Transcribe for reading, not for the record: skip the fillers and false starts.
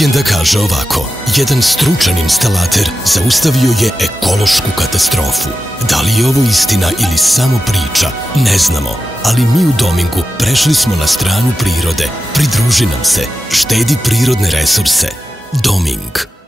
Legenda kaže ovako: jedan stručan instalater zaustavio je ekološku katastrofu. Da li je ovo istina ili samo priča, ne znamo, ali mi u Domingu prešli smo na stranu prirode. Pridruži nam se, štedi prirodne resurse. Doming.